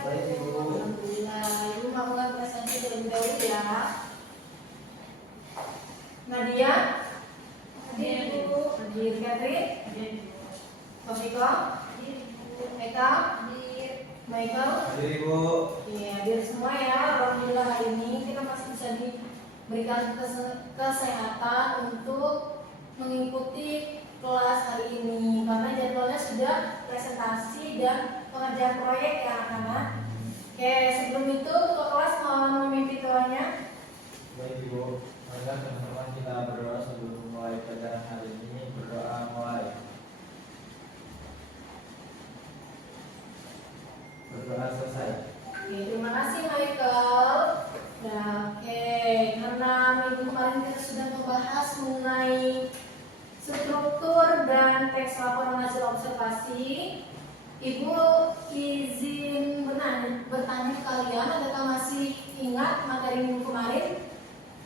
Baik, Ibu. Alhamdulillah. Ibu melakukan presentasi terlebih dahulu ya. Nadia? Hadir Ibu. Hadir. Catherine? Hadir. Kofiko? Hadir Ibu. Eka? Hadir. Michael? Hadir, Ibu. Oke, hadir semua ya. Alhamdulillah hari ini kita masih bisa diberikan kesehatan untuk mengikuti kelas hari ini karena jadwalnya sudah presentasi dan pengerjaan proyek ya anak-anak. Oke, sebelum itu ketua kelas mau memimpin doanya. Baik, Ibu. Marilah teman-teman kita berdoa sebelum mulai pelajaran hari ini. Berdoa mulai. Berdoa selesai. Oke, terima kasih Michael. Nah, oke, karena minggu kemarin kita sudah membahas mengenai struktur dan teks laporan hasil observasi, Ibu izin bertanya ke kalian, adakah masih ingat materi minggu kemarin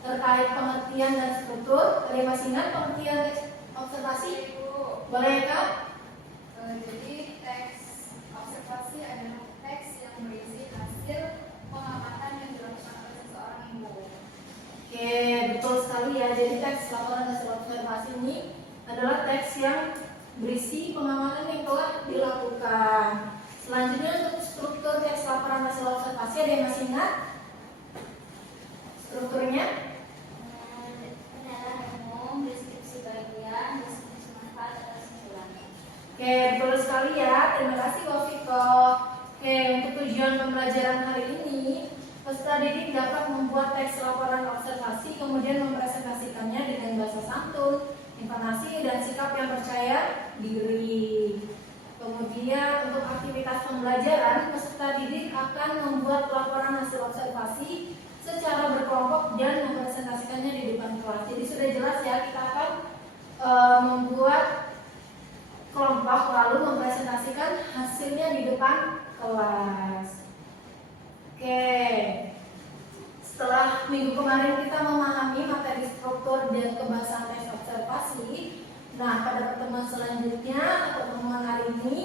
terkait pengertian dan struktur? Ada yang masih ingat pengertian teks observasi? Ibu, boleh Kak? Jadi teks observasi adalah teks yang berisi hasil pengamatan yang dilakukan oleh seseorang ibu. Oke, betul sekali ya. Jadi teks laporan hasil observasi ini adalah teks yang berisi pengamatan yang telah dilakukan. Selanjutnya untuk struktur teks laporan hasil observasi, ada yang masih ingat strukturnya? Penilaian umum, deskripsi bagian, deskripsi manfaat, dan kesimpulan. Oke, betul sekali ya. Terima kasih Wafiko. Oke, untuk tujuan pembelajaran hari ini, peserta didik dapat membuat teks laporan observasi, kemudian mempresentasikannya dengan bahasa santun, intonasi, dan sikap yang percaya diri. Kemudian untuk aktivitas pembelajaran, peserta didik akan membuat laporan hasil observasi secara berkelompok dan mempresentasikannya di depan kelas. Jadi sudah jelas ya, kita akan membuat kelompok lalu mempresentasikan hasilnya di depan kelas. Oke. Setelah minggu kemarin kita memahami materi struktur dan kebahasan teks observasi, nah pada pertemuan selanjutnya atau pertemuan hari ini,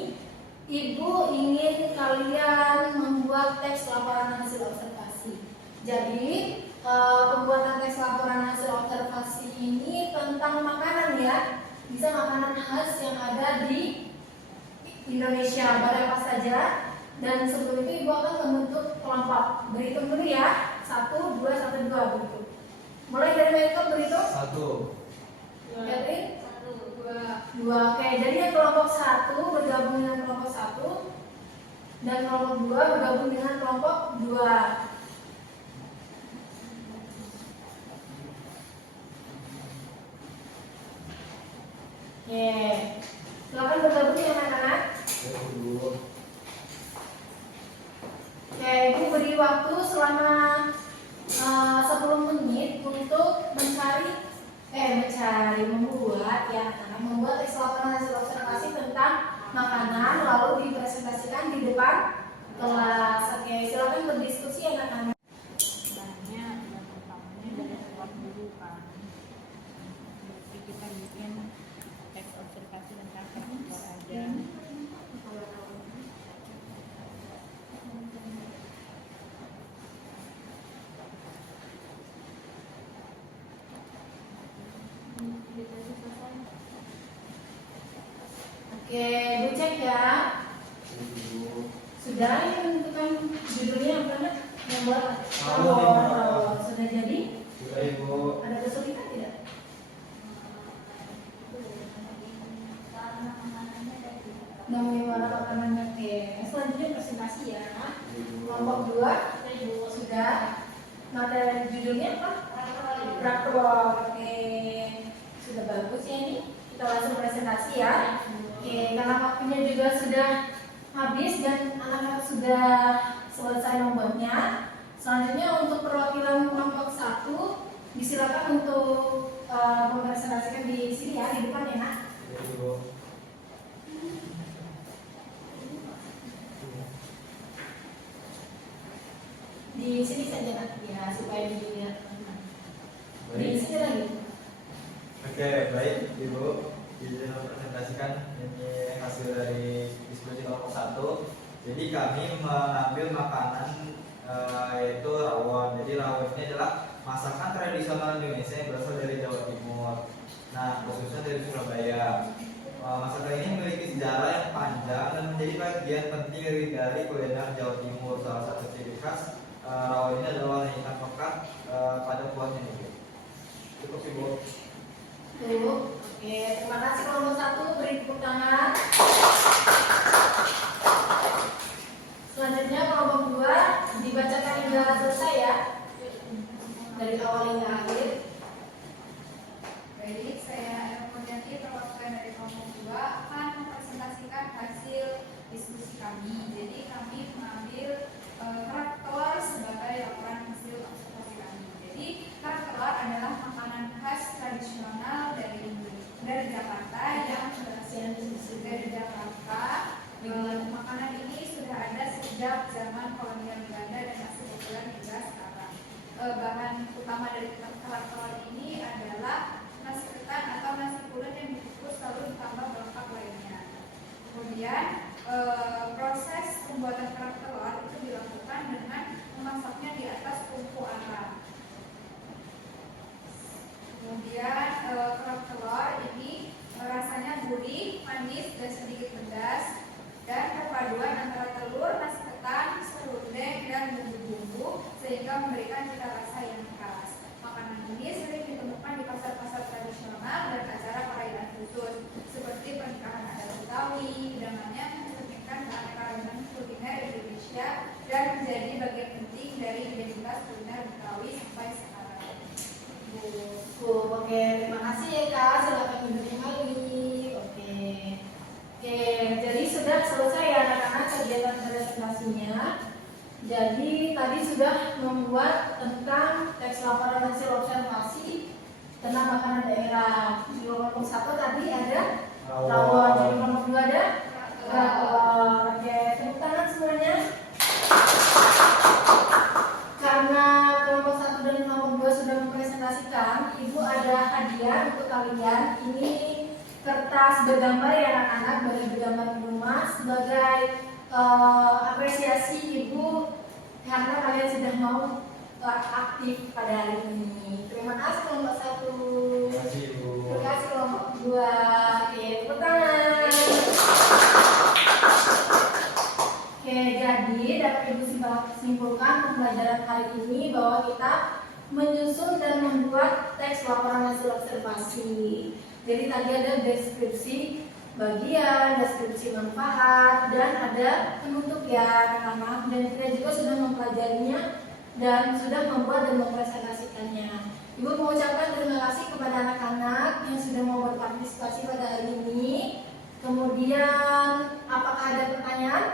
Ibu ingin kalian membuat teks laporan hasil observasi. Jadi pembuatan teks laporan hasil observasi ini tentang makanan ya, bisa makanan khas yang ada di Indonesia, barang apa saja. Dan sebelum itu Ibu akan membentuk kelompok. Berhitung dulu ya. 1, 2, 1, 2 begitu. Mulai dari Michael berhitung. 1. Catherine. 1, 2. 2. Oke, jadi yang kelompok 1 bergabung dengan kelompok 1 dan kelompok 2 bergabung dengan kelompok 2. Oke. Silakan bergabung ya anak-anak. Baik, Ibu. Oke, Ibu beri waktu selama 10 menit untuk membuat teks laporan hasil observasi tentang makanan lalu dipresentasikan di depan kelas. Oke, silakan berdiskusi anak-anak. Bahannya yang utamanya dari luar dulu kan. Jadi kita bikin teks observasi tentang ekspor aja. Oke, Bu cek ya. Sudah ini menentukan judulnya apa nak? Membuat rapor. Sudah jadi? Sudah, Ibu. Ada kesulitan tidak? Namanya warna makanannya. Oke, selanjutnya presentasi ya. Kelompok 2 Ibu sudah. Materi judulnya apa? Rapor. Oke, sudah bagus ya ini. Kita langsung presentasi ya. Oke, karena waktunya juga sudah habis dan anak-anak sudah selesai membuatnya. Selanjutnya untuk perwakilan kelompok 1 disilakan untuk mempresentasikan di sini ya, di depan ya nak. Baik, Ibu. Di sini saja nak ya, supaya dilihat. Di Baik. sini lagi. Oke, baik, Ibu. Izin mempresentasikan ini hasil dari diskusi kelompok 1. Jadi kami mengambil makanan yaitu rawon. Jadi rawon ini adalah masakan tradisional Indonesia yang berasal dari Jawa Timur. Nah, khususnya dari Surabaya. Masakan ini memiliki sejarah yang panjang dan menjadi bagian penting dari kuliner Jawa Timur. Salah satu ciri khas rawon ini adalah warna hitam pekat pada kuahnya ini. Cukup Ibu. Tuh. Oke, terima kasih kelompok 1, beri tepuk tangan. Selanjutnya kelompok 2 dibacakan hingga selesai ya. Dari awal hingga akhir. Baik, saya Eva Muryanti, perwakilan dari kelompok 2 akan mempresentasikan hasil diskusi kami. Jadi kami mengambil kerak telur sebagai laporan hasil observasi kami. Jadi kerak telur adalah makanan khas tradisional dari Jakarta yang dari Jakarta. Makanan ini sudah ada sejak zaman kolonial Belanda dan masih populer hingga sekarang. Bahan utama dari kerak telur ini adalah nasi ketan atau nasi pulen yang dikukus lalu ditambah pelengkap lainnya. Kemudian proses pembuatan kerak telur itu dilakukan dengan memasaknya di atas tungku arang. Kemudian kerak telur ini rasanya gurih, manis, dan sedikit pedas, dan perpaduan antara telur, nasi ketan, serundeng, dan bumbu-bumbu sehingga memberikan cita rasa yang khas. Makanan ini sering ditemukan di pasar-pasar tradisional dan acara perayaan khusus seperti pernikahan adat Betawi. Hidangannya mencerminkan keanekaragaman kuliner Indonesia dan menjadi bagian penting dari identitas kuliner Betawi sampai sekarang. Oke, terima kasih ya Kak. Silakan duduk kembali. Oke, jadi sudah selesai ya anak-anak kegiatan presentasinya. Jadi tadi sudah membuat tentang teks laporan hasil observasi tentang makanan daerah. Di kelompok 1 tadi ada rawon, jadi kelompok 2 ada rawon. Oke, tepuk tangan semuanya. Karena kelompok 1 dan kelompok 2 sudah mempresentasikan, Ibu ada hadiah untuk kalian. Ini kertas bergambar ya anak-anak, boleh bergambar di rumah sebagai apresiasi Ibu karena kalian sudah mau aktif pada hari ini. Terima kasih kelompok 1. Terima kasih Ibu. Terima kasih kelompok 2. Oke, tepuk tangan. Oke, jadi dapat Ibu simpulkan pembelajaran kali ini bahwa kita menyusun dan membuat teks laporan hasil observasi. Jadi tadi ada deskripsi bagian, deskripsi manfaat, dan ada penutup ya anak-anak. Dan kita juga sudah mempelajarinya dan sudah membuat dan mempresentasikannya. Ibu mengucapkan terima kasih kepada anak-anak yang sudah mau berpartisipasi pada hari ini. Kemudian, apakah ada pertanyaan?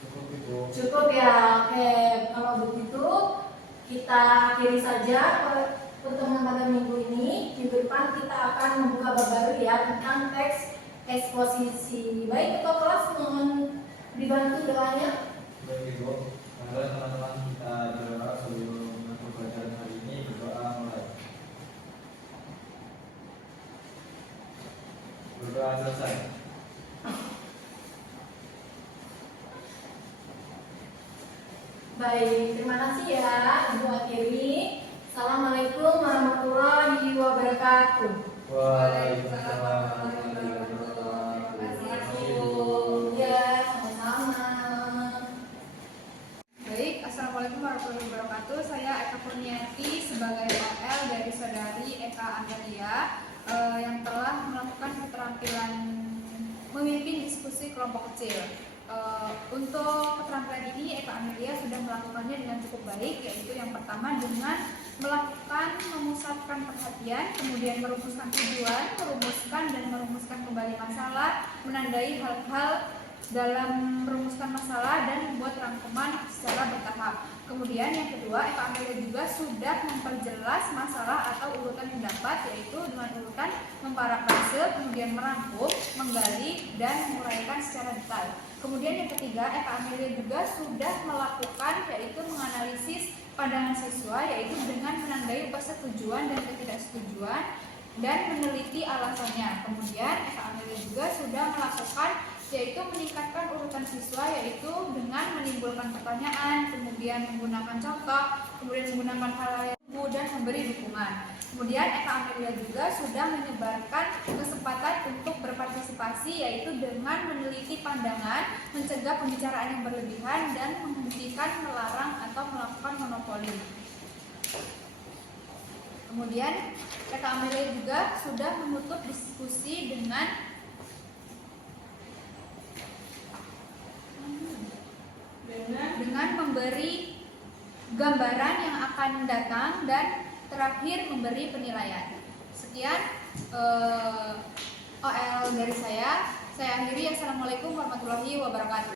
Cukup Ibu. Cukup ya. Oke, kalau begitu kita akhiri saja pertemuan pada minggu ini. Minggu depan kita akan membuka bab baru ya tentang teks eksposisi. Baik, ketua kelas mohon dibantu doanya. Baik Ibu. Mari teman-teman kita berdoa sebelum menutup pelajaran hari ini. Berdoa mulai. Berdoa selesai. Baik, terima kasih ya Ibu akhiri. Assalamualaikum warahmatullahi wabarakatuh. Waalaikumsalam warahmatullahi wabarakatuh. Terima kasih Ibu. Ya, sama-sama. Baik, Assalamualaikum warahmatullahi wabarakatuh. Saya Eka Kurniati sebagai OL dari saudari Eka Angelia yang telah melakukan keterampilan memimpin diskusi kelompok kecil. Untuk keterampilan ini Eka Amelia sudah melakukannya dengan cukup baik, yaitu yang pertama dengan melakukan memusatkan perhatian, kemudian merumuskan tujuan, merumuskan kembali masalah, menandai hal-hal dalam merumuskan masalah dan membuat rangkuman secara bertahap. Kemudian yang kedua, Eka Amelia juga sudah memperjelas masalah atau urutan yang dapat, yaitu dengan urutan memparafrase, kemudian merangkum, menggali, dan menguraikan secara detail. Kemudian yang ketiga, Eka Amelia juga sudah melakukan yaitu menganalisis pandangan siswa, yaitu dengan menandai persetujuan dan ketidaksetujuan dan meneliti alasannya. Kemudian Eka Amelia juga sudah melakukan yaitu meningkatkan urutan siswa, yaitu dengan menimbulkan pertanyaan, kemudian menggunakan contoh, kemudian menggunakan hal-hal yang baru dan memberi dukungan. Kemudian Eka Amelia juga sudah menyebarkan kesempatan untuk berpartisipasi, yaitu dengan meneliti pandangan, mencegah pembicaraan yang berlebihan, dan menghentikan, melarang, atau melakukan monopoli. Kemudian Eka Amelia juga sudah menutup diskusi dengan memberi gambaran yang akan datang dan terakhir memberi penilaian. Sekian OL dari saya. Saya akhiri. Assalamualaikum warahmatullahi wabarakatuh.